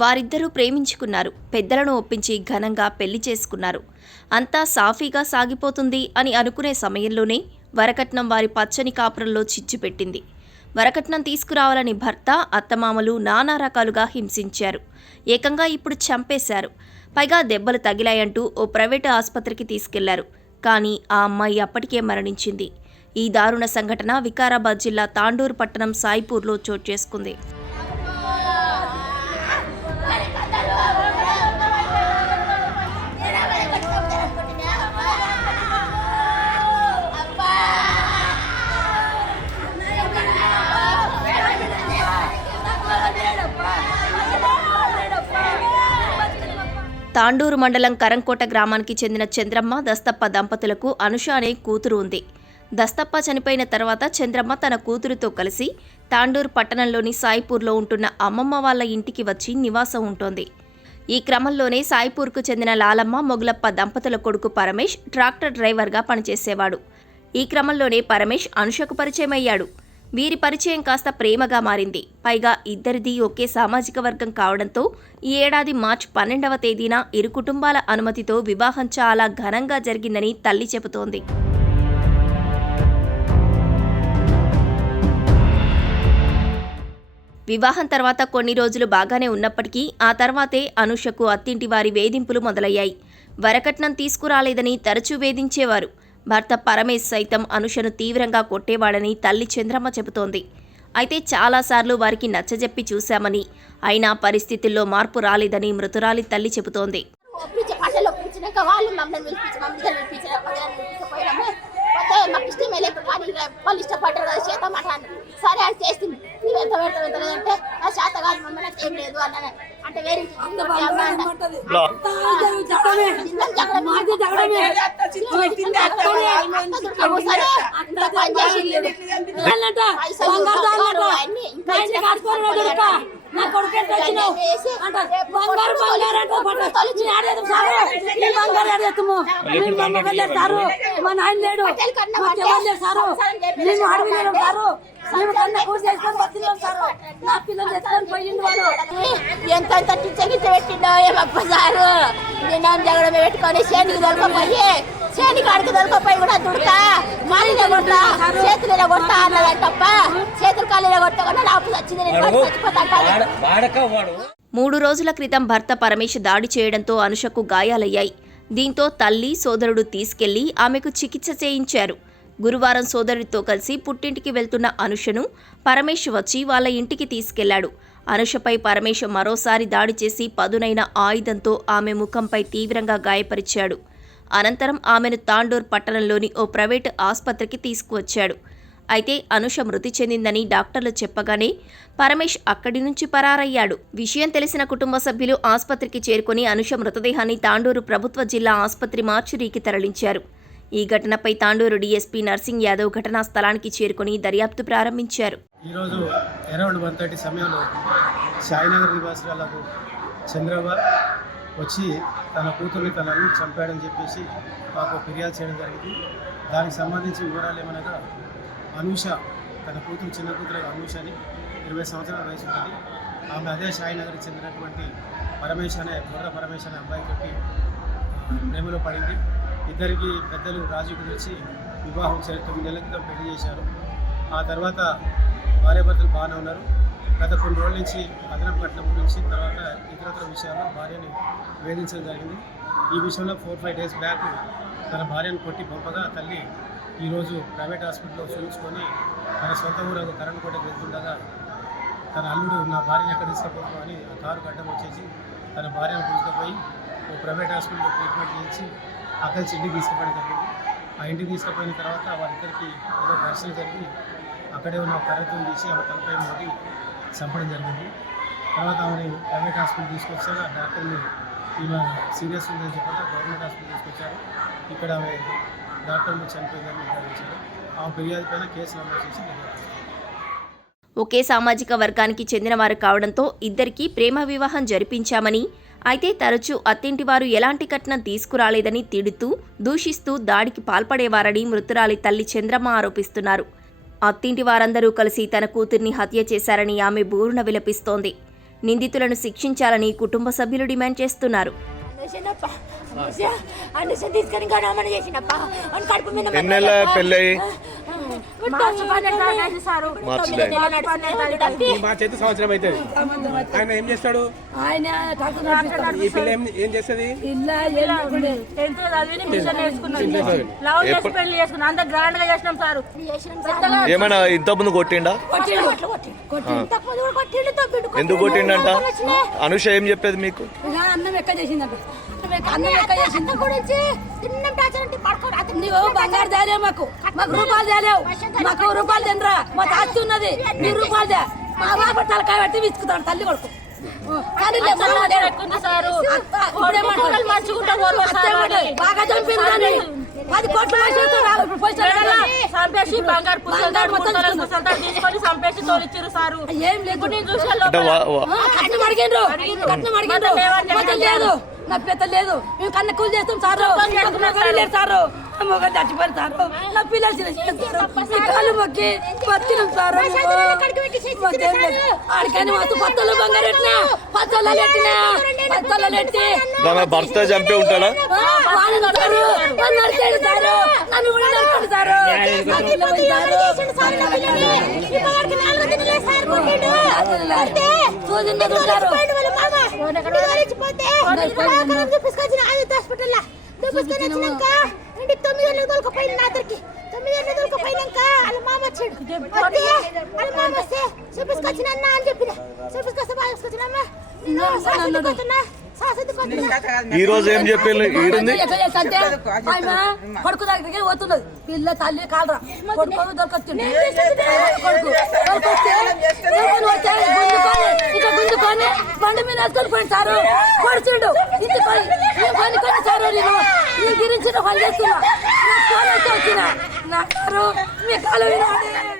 వారిద్దరూ ప్రేమించుకున్నారు. పెద్దలను ఒప్పించి ఘనంగా పెళ్లి చేసుకున్నారు. అంతా సాఫీగా సాగిపోతుంది అని అనుకునే సమయంలోనే వరకట్నం వారి పచ్చని కాపురంలో చిచ్చు పెట్టింది. వరకట్నం తీసుకురావాలని భర్త, అత్తమామలు నానా రకాలుగా హింసించారు. ఏకంగా ఇప్పుడు చంపేశారు. పైగా దెబ్బలు తగిలాయంటూ ఓ ప్రైవేటు ఆసుపత్రికి తీసుకెళ్లారు. కానీ ఆ అమ్మాయి అప్పటికే మరణించింది. ఈ దారుణ సంఘటన వికారాబాద్ జిల్లా తాండూరు పట్టణం సాయిపూర్లో చోటు చేసుకుంది. తాండూరు మండలం కరంకోట గ్రామానికి చెందిన చంద్రమ్మ, దస్తప్ప దంపతులకు అనుష అనే కూతురు ఉంది. దస్తప్ప చనిపోయిన తర్వాత చంద్రమ్మ తన కూతురుతో కలిసి తాండూరు పట్టణంలోని సాయిపూర్లో ఉంటున్న అమ్మమ్మ వాళ్ళ ఇంటికి వచ్చి నివాసం ఉంటోంది. ఈ క్రమంలోనే సాయిపూర్కు చెందిన లాలమ్మ, మొగులప్ప దంపతుల కొడుకు పరమేష్ ట్రాక్టర్ డ్రైవర్గా పనిచేసేవాడు. ఈ క్రమంలోనే పరమేష్ అనుషకు పరిచయమయ్యాడు. వీరి పరిచయం కాస్త ప్రేమగా మారింది. పైగా ఇద్దరిది ఒకే సామాజిక వర్గం కావడంతో ఈ ఏడాది మార్చి 12వ తేదీన ఇరు కుటుంబాల అనుమతితో వివాహం చాలా ఘనంగా జరిగిందని తల్లి చెబుతోంది. వివాహం తర్వాత కొన్ని రోజులు బాగానే ఉన్నప్పటికీ ఆ తర్వాతే అనుషకు అత్తింటి వారి వేధింపులు మొదలయ్యాయి. వరకట్నం తీసుకురాలేదని తరచూ వేధించేవారు. భర్త పరమేశ్ సైతం అనుషను తీవ్రంగా కొట్టేవాడని తల్లి చంద్రమ్మ చెబుతోంది. అయితే చాలాసార్లు వారికి నచ్చజెప్పి చూశామని, అయినా పరిస్థితుల్లో మార్పు రాలేదని మృతురాలి తల్లి చెబుతోంది. సరే అని చేస్తుంది. నువ్వు ఎంత పెడతావు నా శాత కాదు మమ్మల్ని ఏం లేదు అన్న అంటే వేరే నా కొడుకు బంగారు బంగారు మా నాయన లేడు సారు నేను అడవి లేడు సారు ఎంత టీచర్ పెట్టిండో ఏమప్ప సారు నేను జగడమే పెట్టుకొని చేనికి దొరకపోయి చేనికి అడుగు దొరకపోయి కూడా దుడతా మాలిన కొట్టా చేతులు ఇలా కొట్టా అన్నది తప్ప చేతులు కాళ్ళు ఇలా కొట్టకుండా నాకు వచ్చింది 3 రోజుల క్రితం భర్త పరమేశ్ దాడి చేయడంతో అనుషకు గాయాలయ్యాయి. దీంతో తల్లి, సోదరుడు తీసుకెళ్లి ఆమెకు చికిత్స చేయించారు. గురువారం సోదరుడితో కలిసి పుట్టింటికి వెళ్తున్న అనుషను పరమేశ్ వచ్చి వాళ్ళ ఇంటికి తీసుకెళ్లాడు. అనుషపై పరమేశ్ మరోసారి దాడి చేసి పదునైన ఆయుధంతో ఆమె ముఖంపై తీవ్రంగా గాయపరిచాడు. అనంతరం ఆమెను తాండూర్ పట్టణంలోని ఓ ప్రైవేటు ఆసుపత్రికి తీసుకువచ్చాడు. అయితే అనుష మృతి చెందిందని డాక్టర్లు చెప్పగానే పరమేశ్ అక్కడి నుంచి పరారయ్యాడు. విషయం తెలిసిన కుటుంబ సభ్యులు ఆసుపత్రికి చేరుకుని అనుష మృతదేహాన్ని తాండూరు ప్రభుత్వ జిల్లా ఆసుపత్రి మార్చురీకి తరలించారు. ఈ ఘటనపై తాండూరు డీఎస్పీ నర్సింగ్ యాదవ్ ఘటనా స్థలానికి చేరుకుని దర్యాప్తు ప్రారంభించారు. ఈరోజు అరౌండ్ 1:30 సమయంలో సాయినగర్ నివాసులకు చంద్రబాబు వచ్చి తన కూతుర్ని తన అల్లుడు చంపాడని చెప్పేసి మాకు ఫిర్యాదు చేయడం జరిగింది. దానికి సంబంధించి వివరాలు ఏమనగా అనూష తన కూతురు, చిన్న కూతురు అనూషని 20 సంవత్సరాల వయసు ఉంటుంది. ఆమె అదే సాయినగర్కి చెందినటువంటి పరమేశ్ అనే అబ్బాయితోటి ప్రేమలో పడింది. ఇద్దరికి పెద్దలు రాజీ కుదిర్చి వివాహం 9 నెలల క్రితం పెళ్లి చేశారు. ఆ తర్వాత భార్యాభర్తలు బాగానే ఉన్నారు. గత కొన్ని రోజుల నుంచి అదనపు కట్నం గురించి, తర్వాత ఇతరత్ర విషయాల్లో భార్యని వేధించడం జరిగింది. ఈ విషయంలో 4-5 డేస్ బ్యాక్ తన భార్యను కొట్టి పంపగా తల్లి ఈరోజు ప్రైవేట్ హాస్పిటల్లో చూపించుకొని తన సొంత ఊరు కరణకోటకు వెళ్తుండగా తన అల్లుడు నా భార్యను ఎక్కడ తీసుకుపోతాం అని ఆ కారు గడ్డం వచ్చేసి తన భార్యను తీసుకుపోయి ఓ ప్రైవేట్ హాస్పిటల్లో ట్రీట్మెంట్ చేయించి అక్కడి నుంచి ఇంటికి తీసుకుపోవడం జరిగింది. ఆ ఇంటికి తీసుకుపోయిన తర్వాత వాళ్ళిద్దరికి ఏదో ఘర్షణ జరిగి అక్కడే ఉన్న కర్రతో తీసి ఆమె తలపై మోగి చంపడం జరిగింది. తర్వాత ఆమెని ప్రైవేట్ హాస్పిటల్ తీసుకొచ్చాక డాక్టర్ని ఈమె సీరియస్ ఉందని చెప్పగా గవర్నమెంట్ హాస్పిటల్ తీసుకొచ్చారు. ఇక్కడ ఆమె డాక్టర్లు చనిపోయిందని నిర్ధారించారు. ఆమె ఫిర్యాదు పైన కేసు నమోదు చేసి ఒకే సామాజిక వర్గానికి చెందినవారు కావడంతో ఇద్దరికీ ప్రేమ వివాహం జరిపించామని, అయితే తరచూ అత్తింటివారు ఎలాంటి కట్నం తీసుకురాలేదని తిడుతూ, దూషిస్తూ దాడికి పాల్పడేవారని మృతురాలి తల్లి చంద్రమ్మ ఆరోపిస్తున్నారు. అత్తింటి వారందరూ కలిసి తన కూతుర్ని హత్య చేశారని ఆమె బూరున విలపిస్తోంది. నిందితులను శిక్షించాలని కుటుంబ సభ్యులు డిమాండ్ చేస్తున్నారు. ఎన్నెళ్ళ పెళ్ళి మా చేతి సంవత్సరం అవుతుంది. ఆయన ఏం చేస్తాడు? ఈ పిల్ల ఏం చేస్తుంది? ఏమైనా ఇంత ముందు కొట్టిండా? ఎందుకు కొట్టిండంట? అనుష ఏం చెప్పేది మీకు? అన్నం ఎక్క చేసిందంట. అన్నం ఎక్క చేసింది గురించి నువ్వు బంగారు తేలే, మాకు రూపాయలు తేలేవు, మాకు రూపాయలు తినరా, మా తాచి ఉన్నది, నీ రూపాయలు తే. మా బాబు తలకాయ పెట్టి విసుకుతాడు తల్లి కొడుకు. బాగా చంపింది 10 కోట్లు ఏం లేదు. కట్నం అడిగిండ్రు, కట్నం అడిగిండ్రు, లేదు, నా పెద్ద లేదు, మేము కన్న కూలి చేస్తాం సారు, లేదు సారు, మొగలు చచ్చిపోయి సారు, నా పిల్లలు కాళ్ళు మొక్కి బతికినాం సారు. ఆడికని మాకు పత్తలు బంగారు ఎట్టినా, పత్తలు ఎట్టినా, పత్తలు ఎట్టి భర్త చంపి ఉంటాడా? నరికేడు సారు, నన్ను కూడా నరకండి సారు. ఇంటికి 9 గంటలకు దొరకపోయిన నా దగ్గరికి 9 గంటలకు దొరకపోయినాక వాళ్ళ మామ వచ్చాడు. వాళ్ళ మామ వస్తే చూపించుకొచ్చిన అన్న అని చెప్పిన, చూపించుకొస్తే బాగా చూపించుకొచ్చినమ్మా ఈ రోజు ఏం చెప్పారు? కొడుకు దగ్గరికి పోతున్నది, పిల్ల తల్లి కాలరా కొడుకు దొరకొచ్చింది, కొడుకు ఇట్లా గుంజుకొని బండి మీద వేసుకొని పోయింది సారు, కొడుచుండు ఇంటి పని కొని సారు, నేను నీ గురించి పని చేస్తున్నా, నా ఫోన్ వచ్చిన నా కారు మీ కాలు వినాలి.